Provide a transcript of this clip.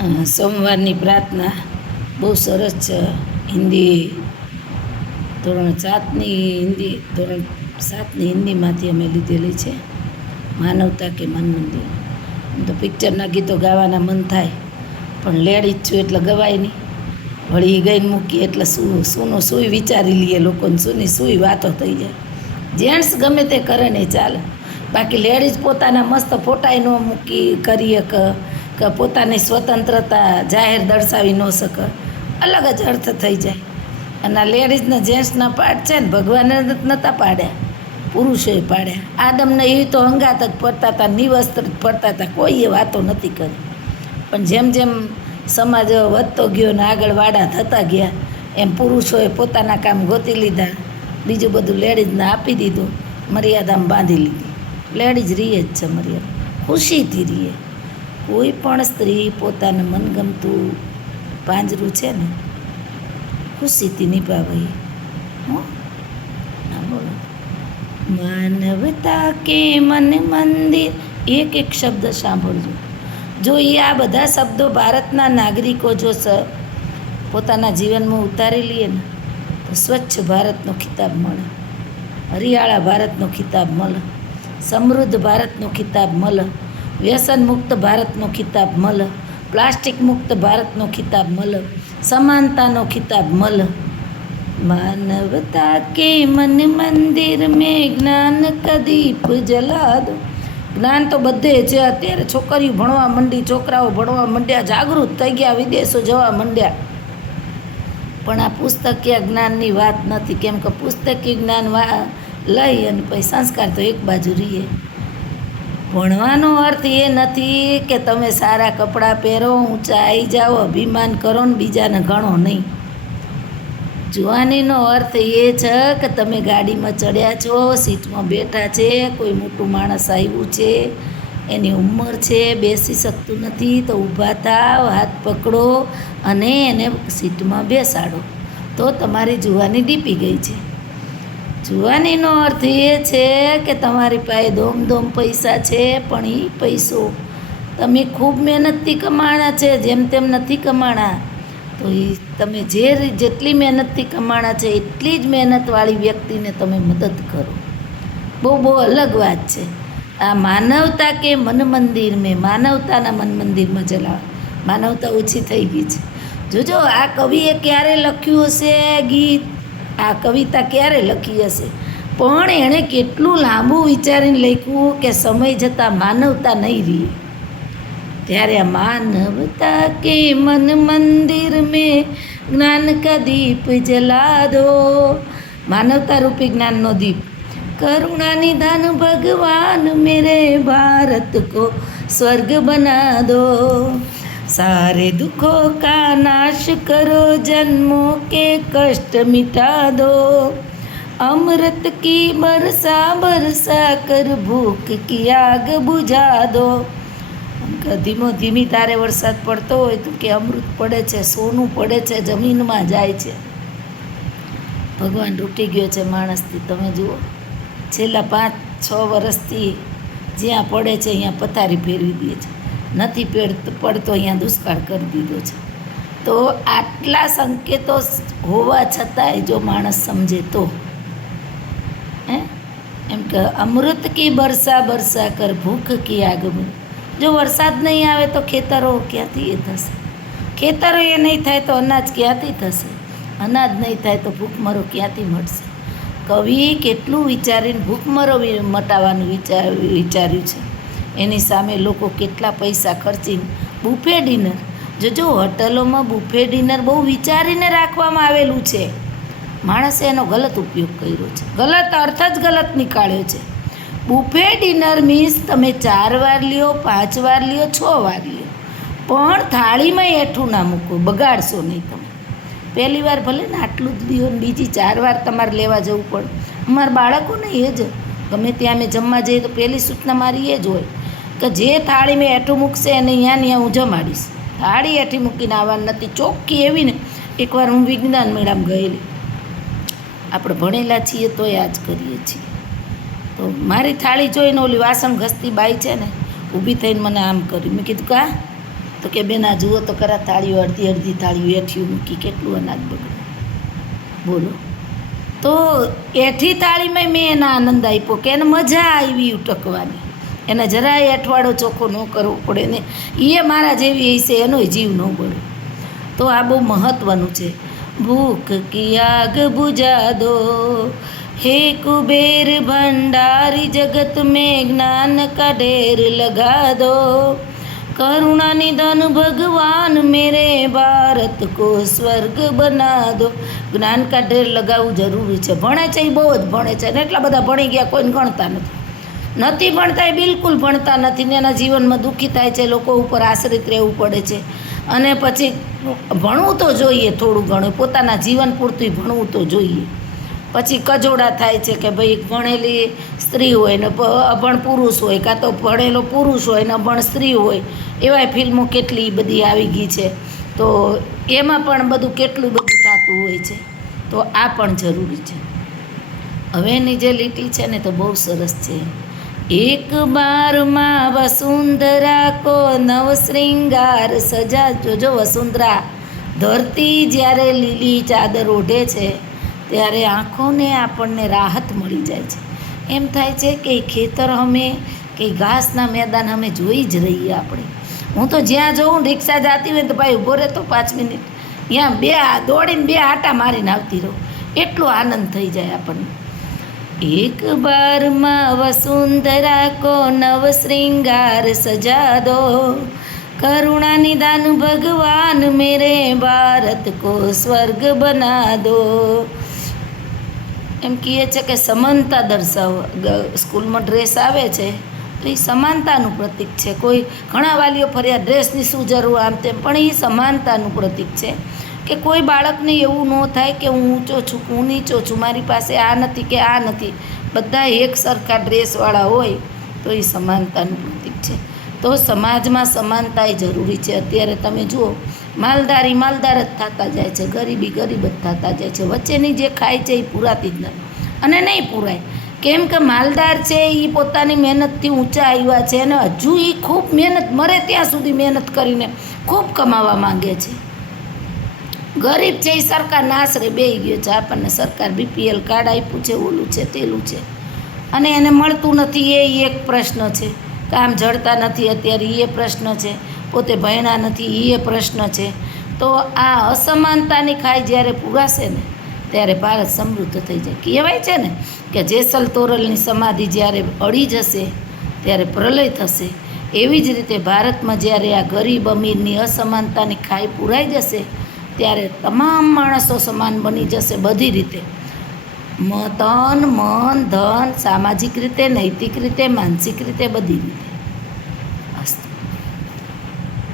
સોમવારની પ્રાર્થના બહુ સરસ છે. હિન્દી ધોરણ 7ની હિન્દીમાંથી અમે લીધેલી છે. માનવતા કે મન મંદિર. તો પિક્ચરના ગીતો ગાવાના મન થાય, પણ લેડીજ છું એટલે ગવાય નહીં. વળી ગઈને મૂકીએ એટલે સૂનું સૂઈ વિચારી લઈએ, લોકોને સૂઈ વાતો થઈ જાય. જેન્ટ્સ ગમે તે કરે ને ચાલે, બાકી લેડીઝ પોતાના મસ્ત ફોટાય ન મૂકી કરીએ કે પોતાની સ્વતંત્રતા જાહેર દર્શાવી ન શકે, અલગ જ અર્થ થઈ જાય. અને આ લેડીઝના જેન્ટ્સના પાડ છે ને, ભગવાને નહોતા પાડ્યા, પુરુષોએ પાડ્યા. આદમને એવી તો હંગાત જ પડતા હતા, નિવસ્ત્ર જ પડતા હતા, કોઈએ વાતો નથી કરી. પણ જેમ જેમ સમાજ વધતો ગયો ને આગળ વાડા થતા ગયા, એમ પુરુષોએ પોતાના કામ ગોતી લીધા, બીજું બધું લેડીઝને આપી દીધું, મર્યાદામાં બાંધી લીધી. લેડીઝ રીએ જ છે મર્યાદા, ખુશીથી રીએ. કોઈ પણ સ્ત્રી પોતાને મનગમતું પાંજરું છે ને ખુશીથી નિભાવે. હા બોલો. માનવતા કે મન મંદિર, એક એક શબ્દ સાંભળજો. જો એ આ બધા શબ્દો ભારતના નાગરિકો જો પોતાના જીવનમાં ઉતારી લઈએ ને તો સ્વચ્છ ભારતનો ખિતાબ મળે, હરિયાળા ભારતનો ખિતાબ મળે, સમૃદ્ધ ભારતનો ખિતાબ મળે, વ્યસન મુક્ત ભારતનો ખિતાબ મળે, પ્લાસ્ટિક મુક્ત ભારતનો ખિતાબ મળે, સમાનતાનો ખિતાબ મળે. માનવતા કે મન મંદિર મેં જ્ઞાન કા દીપ જલા દો. જ્ઞાન તો બધે છે. અત્યારે છોકરીઓ ભણવા માંડી, છોકરાઓ ભણવા માંડ્યા, જાગૃત થઈ ગયા, વિદેશો જવા માંડ્યા. પણ આ પુસ્તકીય જ્ઞાનની વાત નથી, કેમ કે પુસ્તકીય જ્ઞાન લઈ અને પછી સંસ્કાર તો એક બાજુ રહીએ. ભણવાનો અર્થ એ નથી કે તમે સારા કપડાં પહેરો, ઊંચા આવી જાઓ, અભિમાન કરો ને બીજાને ગણો નહીં. જુવાનીનો અર્થ એ છે કે તમે ગાડીમાં ચડ્યા છો, સીટમાં બેઠા છે, કોઈ મોટું માણસ આવ્યું છે, એની ઉંમર છે, બેસી શકતું નથી તો ઊભા થાવ, હાથ પકડો અને એને સીટમાં બેસાડો, તો તમારી જુવાની ડીપી ગઈ છે. જુવાનીનો અર્થ એ છે કે તમારી પાસે દોમ પૈસા છે, પણ એ પૈસો તમે ખૂબ મહેનતથી કમાણા છે, જેમ તેમ નથી કમાણા. તો એ તમે જેટલી મહેનતથી કમાણા છે એટલી જ મહેનતવાળી વ્યક્તિને તમે મદદ કરો. બહુ અલગ વાત છે. આ માનવતા કે મન મંદિર મેં, માનવતાના મન મંદિરમાં જલાવ. માનવતા ઓછી થઈ ગઈ છે. જોજો આ કવિએ ક્યારે લખ્યું હશે ગીત, આ કવિતા ક્યારે લખી હશે, પણ એણે કેટલું લાંબુ વિચારીને લખ્યું કે સમય જતાં માનવતા નહીં રહી. ત્યારે આ માનવતા કે મન મંદિર મેં જ્ઞાન કા દીપ જલા દો. માનવતા રૂપી જ્ઞાનનો દીપ. કરુણા નિધાન ભગવાન મેરે ભારત કો સ્वर्ग बना दो. सारे दुखों का नाश करो, जन्मों के कष्ट मिटा दो. अमृत की बरसा बरसा कर भूख की आग बुझा दो. ધીમી ધારે વરસાદ પડતો હોય તો કે અમૃત પડે છે, સોનું પડે છે, જમીનમાં જાય છે. ભગવાન રૂટી ગયો છે માણસથી. તમે જુઓ, છેલ્લા 5-6 વર્ષથી જ્યાં પડે છે અહીંયા પથારી ફેરવી દે છે, નથી પડતો અહીંયા દુષ્કાળ કરી દીધો છે. તો આટલા સંકેતો હોવા છતાંય જો માણસ સમજે તો એમ કે અમૃત કી બરસા બરસા કર ભૂખ કી આગ. જો વરસાદ નહીં આવે તો ખેતરો ક્યાંથી એ થશે? ખેતરો એ નહીં થાય તો અનાજ ક્યાંથી થશે? અનાજ નહીં થાય તો ભૂખમરો ક્યાંથી મળશે? કવિ કેટલું વિચારીને ભૂખમરો મટાવવાનું વિચાર્યું છે. એની સામે લોકો કેટલા પૈસા ખર્ચીને બુફે ડિનર. જો હોટલોમાં બુફે ડિનર બહુ વિચારીને રાખવામાં આવેલું છે. માણસે એનો ગલત ઉપયોગ કર્યો છે, ગલત અર્થ જ ગલત નીકાળ્યો છે. બુફે ડિનર મીન્સ તમે 4 વાર લ્યો, 5 વાર લ્યો, 6 વાર લ્યો, પણ થાળીમાં એઠું ના મૂકો, બગાડશો નહીં તમે. પહેલી વાર ભલે ને આટલું જ લ્યો ને બીજી 4 વાર તમારે લેવા જવું પડે. અમારા બાળકોને એ જ ગમે ત્યાં અમે જમવા જઈએ તો પહેલી સૂચના મારી એ જ હોય કે જે થાળીમાં એઠું મૂકશે એને ત્યાં હું જમાડીશ. થાળી એઠી મૂકીને આવવાની નથી. ચોખ્ખી એવી ને. એકવાર હું વિજ્ઞાન મેળામાં ગયેલી, આપણે ભણેલા છીએ તો આ જ કરીએ છીએ. તો મારી થાળી જોઈને ઓલી વાસણ ઘસતી બાઈ છે ને ઊભી થઈને મને આમ કરી. મેં કીધું કા તો કે બેન આ જુઓ તો ખરા થાળીઓ અડધી અડધી થાળીઓ એઠી મૂકી કેટલું અનાજ બગડે બોલો. તો એઠી થાળીમાં મેં એને આનંદ આપ્યો કે એને મજા આવી ટકવાની, એને જરાય અઠવાડો ચોખ્ખો ન કરવો પડે ને એ મારા જેવી હશે એનો જીવ ન બળે. તો આ બહુ મહત્ત્વનું છે. ભૂખ કી આગ બુઝા દો હે કુબેર ભંડારી જગત મેં જ્ઞાન કા ઢેર લગા દો કરુણા નિધન ભગવાન મેરે ભારત કો સ્વર્ગ બના દો. જ્ઞાન કા ઢેર લગાવવું જરૂરી છે. ભણે છે એ બહુ જ ભણે છે ને એટલા બધા ભણી ગયા કોઈને ગણતા નથી ભણતા એ બિલકુલ ભણતા નથી ને એના જીવનમાં દુઃખી થાય છે, લોકો ઉપર આશ્રિત રહેવું પડે છે. અને પછી ભણવું તો જોઈએ થોડું ઘણું, પોતાના જીવન પૂરતું ભણવું તો જોઈએ. પછી કજોડા થાય છે કે ભાઈ ભણેલી સ્ત્રી હોય ને અભણ પુરુષ હોય, કાં તો ભણેલો પુરુષ હોય ને અભણ સ્ત્રી હોય, એવાય ફિલ્મો કેટલી બધી આવી ગઈ છે. તો એમાં પણ બધું કેટલું બધું થતું હોય છે. તો આ પણ જરૂરી છે. હવે એની જે લીટી છે ને તો બહુ સરસ છે. એક બારમાં વસુંધરા કો નવ શ્રૃંગાર સજા. જોજો વસુંધરા ધરતી જ્યારે લીલી ચાદર ઓઢે છે ત્યારે આંખોને આપણને રાહત મળી જાય છે. એમ થાય છે કે ખેતર અમે કે ઘાસના મેદાન અમે જોઈ જ રહીએ આપણે. હું તો જ્યાં જોઉં રિક્ષા જાતી હોય તો ભાઈ ઊભો રહે તો 5 મિનિટ ત્યાં દોડીને 2 આટા મારીને આવતી રહું, એટલો આનંદ થઈ જાય આપણને. એક બારમાં વસુંધરા કો નવ શ્રૃંગાર સજા દો કરુણા નિદાન ભગવાન મેરે ભારત કો સ્વર્ગ બના દો. એમ કહે છે કે સમાનતા દર્શાવો. સ્કૂલમાં ડ્રેસ આવે છે તો એ સમાનતાનું પ્રતીક છે. કોઈ ઘણા વાલીઓ ફર્યા ડ્રેસની શું જરૂર આમ તેમ, પણ એ સમાનતાનું પ્રતીક છે કે કોઈ બાળકને એવું ન થાય કે હું ઊંચો છું હું નીચો છું, મારી પાસે આ નથી કે આ નથી, બધા એક સરખા ડ્રેસવાળા હોય તો એ સમાનતાનું પ્રતીક છે. તો સમાજમાં સમાનતા એ જરૂરી છે. અત્યારે તમે જુઓ માલદારી માલદાર જ થતા જાય છે, ગરીબી ગરીબ જ થતા જાય છે, વચ્ચેની જે ખાય છે એ પૂરાતી જ નથી અને નહીં પૂરાય. કેમ કે માલદાર છે એ પોતાની મહેનતથી ઊંચા આવ્યા છે અને હજુ એ ખૂબ મહેનત મરે ત્યાં સુધી મહેનત કરીને ખૂબ કમાવા માંગે છે. ગરીબ છે એ સરકારના આશરે બેસી ગયો છે, આપણને સરકાર BPL કાર્ડ આપ્યું છે, ઓલું છે તેલું છે, અને એને મળતું નથી એ એક પ્રશ્ન છે. કામ જડતા નથી અત્યારે એ પ્રશ્ન છે, પોતે ભણ્યા નથી એ પ્રશ્ન છે. તો આ અસમાનતાની ખાઈ જ્યારે પૂરાશે ને ત્યારે ભારત સમૃદ્ધ થઈ જાય. કહેવાય છે ને કે જેસલ તોરલની સમાધિ જ્યારે અડી જશે ત્યારે પ્રલય થશે. એવી જ રીતે ભારતમાં જ્યારે આ ગરીબ અમીરની અસમાનતાની ખાઈ પૂરાઈ જશે ત્યારે તમામ માણસો સમાન બની જશે બધી રીતે, તન મન ધન, સામાજિક રીતે, નૈતિક રીતે, માનસિક રીતે, બધી રીતે.